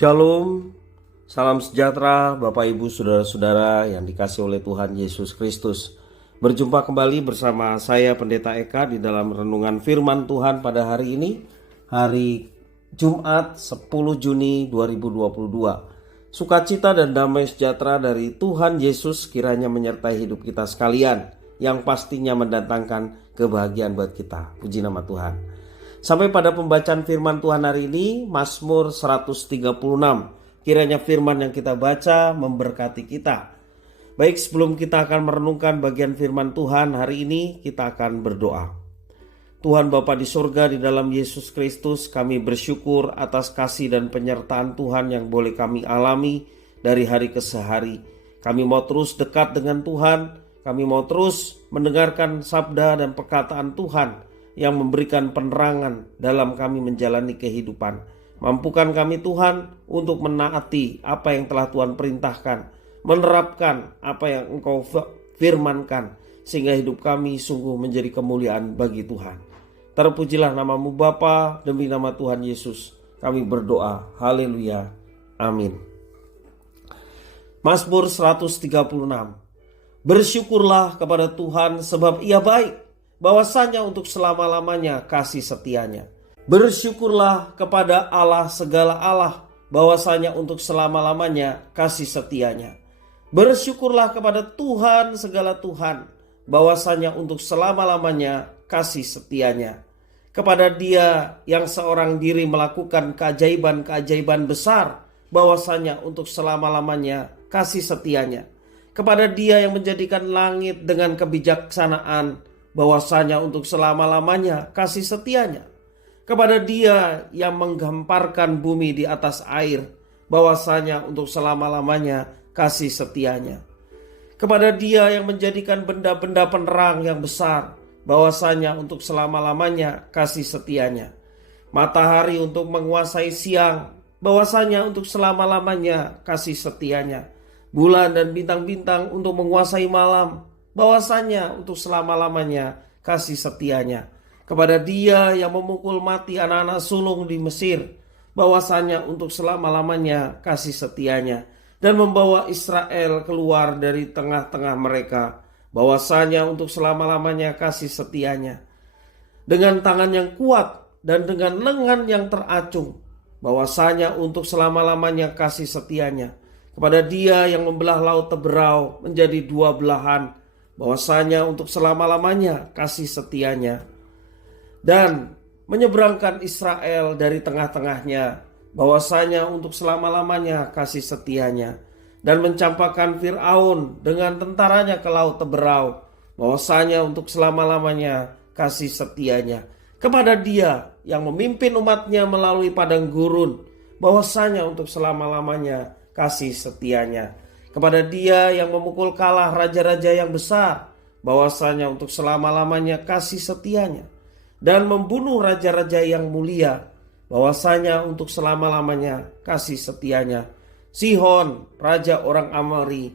Shalom, salam sejahtera Bapak Ibu Saudara-saudara yang dikasihi oleh Tuhan Yesus Kristus. Berjumpa kembali bersama saya Pendeta Eka di dalam renungan firman Tuhan pada hari ini, hari Jumat 10 Juni 2022. Sukacita dan damai sejahtera dari Tuhan Yesus kiranya menyertai hidup kita sekalian, yang pastinya mendatangkan kebahagiaan buat kita. Puji nama Tuhan. Sampai pada pembacaan firman Tuhan hari ini, Mazmur 136. Kiranya firman yang kita baca memberkati kita. Baik, sebelum kita akan merenungkan bagian firman Tuhan hari ini, kita akan berdoa. Tuhan Bapa di surga, di dalam Yesus Kristus, kami bersyukur atas kasih dan penyertaan Tuhan yang boleh kami alami dari hari ke hari. Kami mau terus dekat dengan Tuhan, kami mau terus mendengarkan sabda dan perkataan Tuhan yang memberikan penerangan dalam kami menjalani kehidupan. Mampukan kami Tuhan untuk menaati apa yang telah Tuhan perintahkan, menerapkan apa yang Engkau firmankan, sehingga hidup kami sungguh menjadi kemuliaan bagi Tuhan. Terpujilah nama-Mu Bapa, demi nama Tuhan Yesus kami berdoa. Haleluya. Amin. Mazmur 136. Bersyukurlah kepada Tuhan sebab Ia baik, bahwasanya untuk selama-lamanya kasih setianya. Bersyukurlah kepada Allah segala Allah, bahwasanya untuk selama-lamanya kasih setianya. Bersyukurlah kepada Tuhan segala Tuhan, bahwasanya untuk selama-lamanya kasih setianya. Kepada Dia yang seorang diri melakukan keajaiban-keajaiban besar, bahwasanya untuk selama-lamanya kasih setianya. Kepada Dia yang menjadikan langit dengan kebijaksanaan, bahwasanya untuk selama-lamanya kasih setianya. Kepada Dia yang menggamparkan bumi di atas air, bahwasanya untuk selama-lamanya kasih setianya. Kepada Dia yang menjadikan benda-benda penerang yang besar, bahwasanya untuk selama-lamanya kasih setianya. Matahari untuk menguasai siang, bahwasanya untuk selama-lamanya kasih setianya. Bulan dan bintang-bintang untuk menguasai malam, bahwasanya untuk selama-lamanya kasih setianya. Kepada Dia yang memukul mati anak-anak sulung di Mesir, bahwasanya untuk selama-lamanya kasih setianya, dan membawa Israel keluar dari tengah-tengah mereka, bahwasanya untuk selama-lamanya kasih setianya. Dengan tangan yang kuat dan dengan lengan yang teracung, bahwasanya untuk selama-lamanya kasih setianya. Kepada Dia yang membelah laut Teberau menjadi dua belahan, bahwasanya untuk selama-lamanya kasih setianya. Dan menyeberangkan Israel dari tengah-tengahnya, bahwasanya untuk selama-lamanya kasih setianya. Dan mencampakkan Fir'aun dengan tentaranya ke laut Teberau, bahwasanya untuk selama-lamanya kasih setianya. Kepada Dia yang memimpin umatnya melalui padang gurun, bahwasanya untuk selama-lamanya kasih setianya. Kepada Dia yang memukul kalah raja-raja yang besar, bahwasanya untuk selama-lamanya kasih setianya. Dan membunuh raja-raja yang mulia, bahwasanya untuk selama-lamanya kasih setianya. Sihon, raja orang Amori,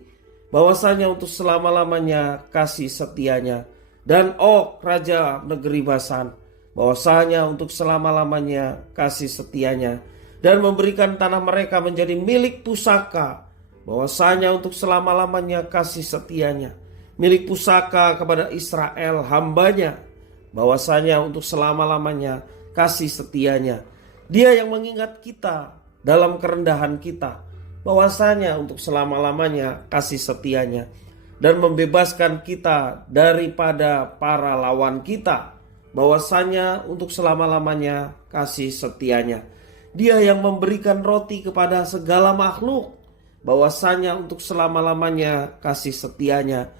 bahwasanya untuk selama-lamanya kasih setianya. Dan Og, raja negeri Basan, bahwasanya untuk selama-lamanya kasih setianya. Dan memberikan tanah mereka menjadi milik pusaka, bahwasanya untuk selama-lamanya kasih setianya. Milik pusaka kepada Israel hambanya, bahwasanya untuk selama-lamanya kasih setianya. Dia yang mengingat kita dalam kerendahan kita, bahwasanya untuk selama-lamanya kasih setianya. Dan membebaskan kita daripada para lawan kita, bahwasanya untuk selama-lamanya kasih setianya. Dia yang memberikan roti kepada segala makhluk, bahwasanya untuk selama-lamanya kasih setianya.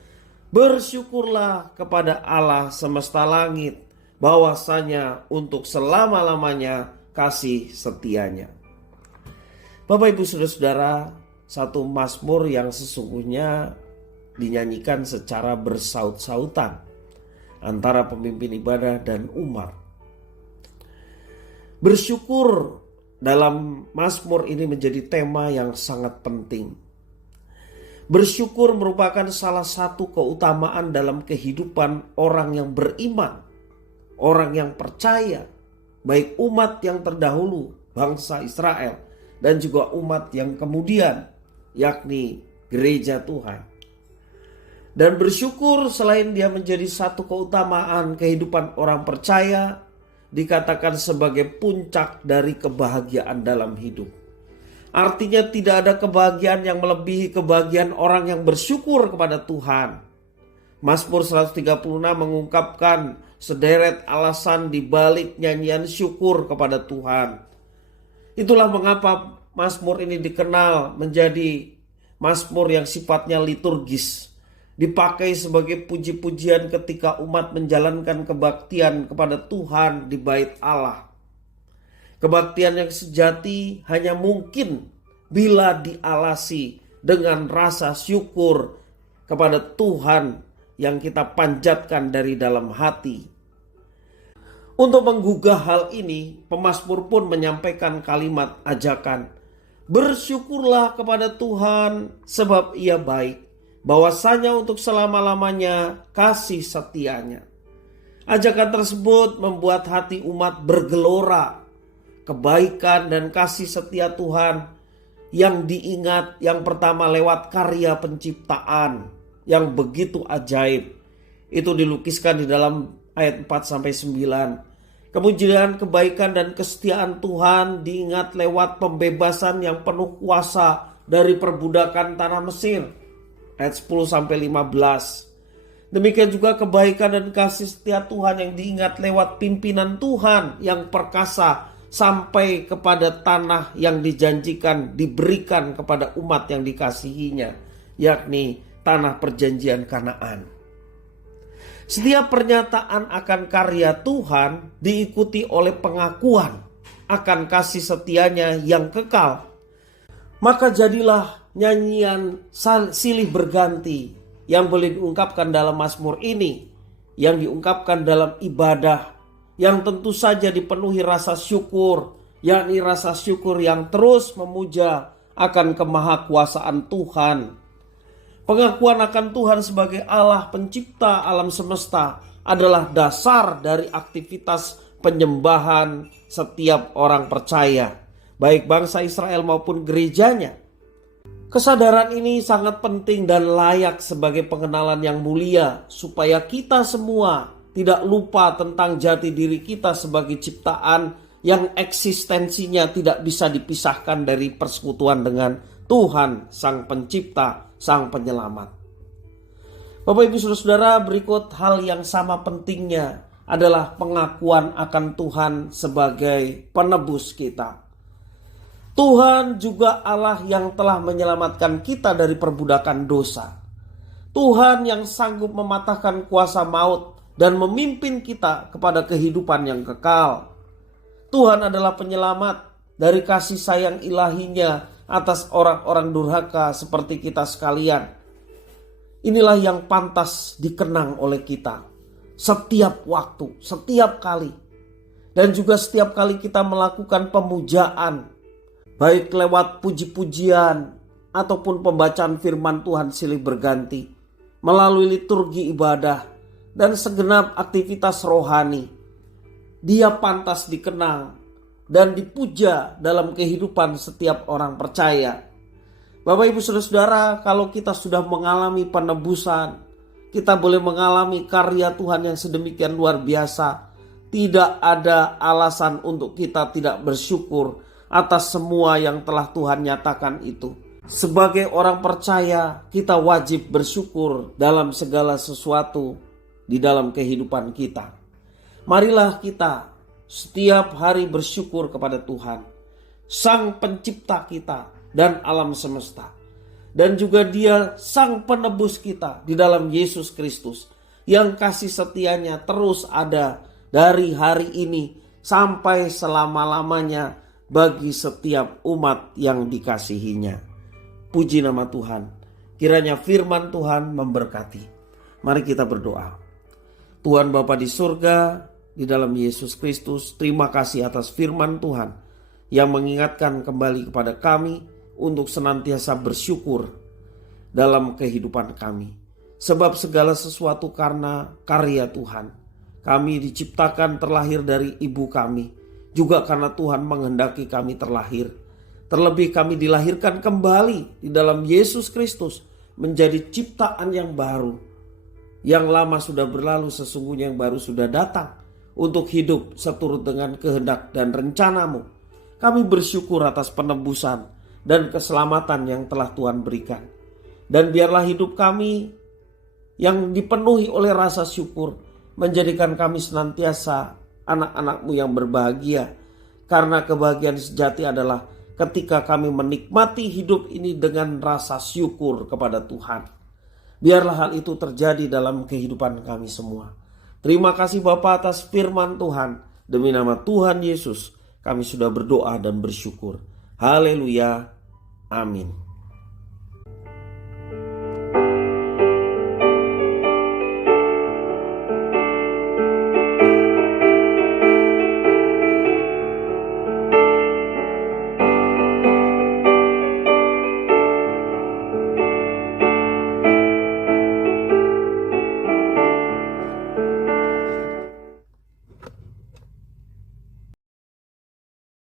Bersyukurlah kepada Allah semesta langit, bahwasanya untuk selama-lamanya kasih setianya. Bapak Ibu Saudara-saudara, satu mazmur yang sesungguhnya dinyanyikan secara bersaut-sautan antara pemimpin ibadah dan umat. Bersyukur dalam mazmur ini menjadi tema yang sangat penting. Bersyukur merupakan salah satu keutamaan dalam kehidupan orang yang beriman, orang yang percaya, baik umat yang terdahulu, bangsa Israel, dan juga umat yang kemudian, yakni gereja Tuhan. Dan bersyukur selain dia menjadi satu keutamaan kehidupan orang percaya, dikatakan sebagai puncak dari kebahagiaan dalam hidup. Artinya tidak ada kebahagiaan yang melebihi kebahagiaan orang yang bersyukur kepada Tuhan. Mazmur 136 mengungkapkan sederet alasan di balik nyanyian syukur kepada Tuhan. Itulah mengapa Mazmur ini dikenal menjadi Mazmur yang sifatnya liturgis, dipakai sebagai puji-pujian ketika umat menjalankan kebaktian kepada Tuhan di bait Allah. Kebaktian yang sejati hanya mungkin bila dialasi dengan rasa syukur kepada Tuhan yang kita panjatkan dari dalam hati. Untuk menggugah hal ini, pemazmur pun menyampaikan kalimat ajakan, "Bersyukurlah kepada Tuhan sebab Ia baik, bahwasanya untuk selama-lamanya kasih setianya." Ajakan tersebut membuat hati umat bergelora. Kebaikan dan kasih setia Tuhan yang diingat yang pertama lewat karya penciptaan yang begitu ajaib. Itu dilukiskan di dalam ayat 4-9. Kemudian kebaikan dan kesetiaan Tuhan diingat lewat pembebasan yang penuh kuasa dari perbudakan tanah Mesir. Ayat 10-15. Demikian juga kebaikan dan kasih setia Tuhan yang diingat lewat pimpinan Tuhan yang perkasa sampai kepada tanah yang dijanjikan diberikan kepada umat yang dikasihinya, yakni tanah perjanjian Kanaan. Setiap pernyataan akan karya Tuhan diikuti oleh pengakuan akan kasih setianya yang kekal. Maka jadilah nyanyian silih berganti yang boleh diungkapkan dalam Mazmur ini, yang diungkapkan dalam ibadah, yang tentu saja dipenuhi rasa syukur, yakni rasa syukur yang terus memuja akan kemahakuasaan Tuhan. Pengakuan akan Tuhan sebagai Allah pencipta alam semesta adalah dasar dari aktivitas penyembahan setiap orang percaya, baik bangsa Israel maupun gerejanya. Kesadaran ini sangat penting dan layak sebagai pengenalan yang mulia, supaya kita semua tidak lupa tentang jati diri kita sebagai ciptaan yang eksistensinya tidak bisa dipisahkan dari persekutuan dengan Tuhan, Sang Pencipta, Sang Penyelamat. Bapak Ibu Saudara-saudara, berikut hal yang sama pentingnya adalah pengakuan akan Tuhan sebagai penebus kita. Tuhan juga Allah yang telah menyelamatkan kita dari perbudakan dosa. Tuhan yang sanggup mematahkan kuasa maut dan memimpin kita kepada kehidupan yang kekal. Tuhan adalah penyelamat dari kasih sayang ilahinya atas orang-orang durhaka seperti kita sekalian. Inilah yang pantas dikenang oleh kita setiap waktu, setiap kali. Dan juga setiap kali kita melakukan pemujaan, baik lewat puji-pujian ataupun pembacaan firman Tuhan silih berganti, melalui liturgi ibadah dan segenap aktivitas rohani, Dia pantas dikenang dan dipuja dalam kehidupan setiap orang percaya. Bapak Ibu Saudara-saudara, kalau kita sudah mengalami penebusan, kita boleh mengalami karya Tuhan yang sedemikian luar biasa. Tidak ada alasan untuk kita tidak bersyukur atas semua yang telah Tuhan nyatakan itu. Sebagai orang percaya, kita wajib bersyukur dalam segala sesuatu di dalam kehidupan kita. Marilah kita setiap hari bersyukur kepada Tuhan, Sang Pencipta kita dan alam semesta. Dan juga Dia Sang Penebus kita di dalam Yesus Kristus, yang kasih setianya terus ada dari hari ini sampai selama-lamanya bagi setiap umat yang dikasihinya. Puji nama Tuhan. Kiranya firman Tuhan memberkati. Mari kita berdoa. Tuhan Bapa di surga, di dalam Yesus Kristus, terima kasih atas firman Tuhan yang mengingatkan kembali kepada kami untuk senantiasa bersyukur dalam kehidupan kami. Sebab segala sesuatu karena karya Tuhan. Kami diciptakan terlahir dari ibu kami, juga karena Tuhan menghendaki kami terlahir. Terlebih kami dilahirkan kembali di dalam Yesus Kristus menjadi ciptaan yang baru. Yang lama sudah berlalu, sesungguhnya yang baru sudah datang untuk hidup seturut dengan kehendak dan rencanamu. Kami bersyukur atas penebusan dan keselamatan yang telah Tuhan berikan. Dan biarlah hidup kami yang dipenuhi oleh rasa syukur menjadikan kami senantiasa anak-anak-Mu yang berbahagia. Karena kebahagiaan sejati adalah ketika kami menikmati hidup ini dengan rasa syukur kepada Tuhan. Biarlah hal itu terjadi dalam kehidupan kami semua. Terima kasih Bapa atas firman Tuhan. Demi nama Tuhan Yesus kami sudah berdoa dan bersyukur. Haleluya. Amin.